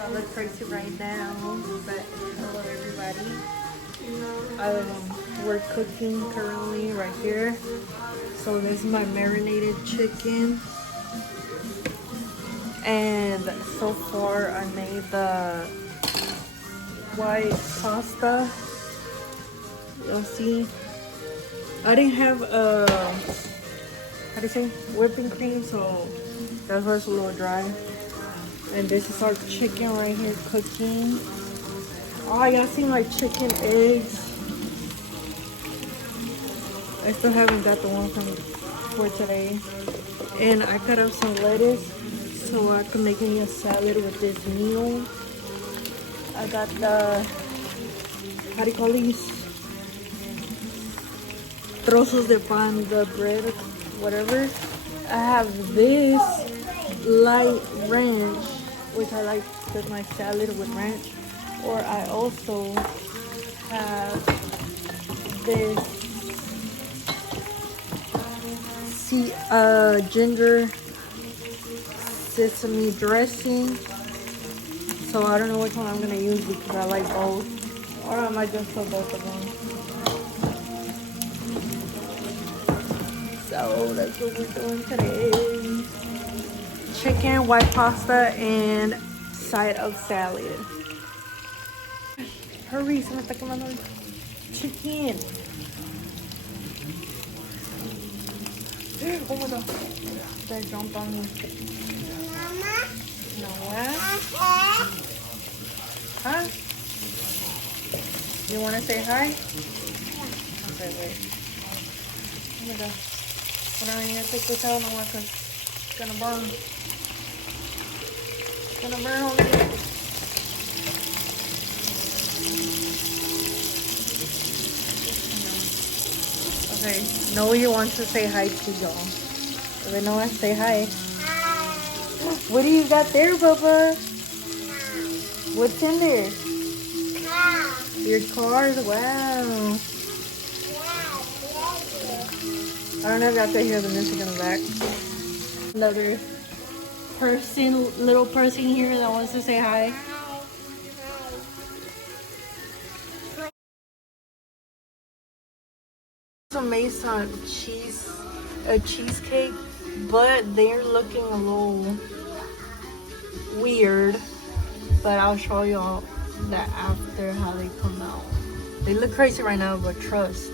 I look crazy right now, but hello everybody. We're cooking currently right here. So this is my marinated chicken. And so far I made the white pasta. You'll see. I didn't have how do you say, whipping cream, so that's why it's a little dry. And this is our chicken right here cooking. Oh, y'all seen my chicken eggs? I still haven't got the one for today. And I cut up some lettuce so I can make me a salad with this meal. I got the, how do you call these? Trozos de pan, the bread, whatever. I have this light ranch, which I like to cook my salad with ranch. Or I also have this ginger sesame dressing. So I don't know which one I'm gonna use because I like both. Or I might just put both of them. So that's what we're doing today. Chicken, white pasta, and side of salad. Hurry, se me está quemando el chicken. Oh my god. That jumped on me. Mama? Noah? Huh? You want to say hi? Yeah. Okay, wait. Oh my god. But I need to take this out no more because it's gonna burn. It's gonna burn on me. Okay, Noah wants to say hi to y'all. Okay, Noah, say hi. Hi. What do you got there, Bubba? What's in there? Car. Your cars? Wow. I don't know if y'all can hear the music in the back. Another person, little person here that wants to say hi. I made some cheesecake, but they're looking a little weird. But I'll show y'all that after how they come out. They look crazy right now, but trust.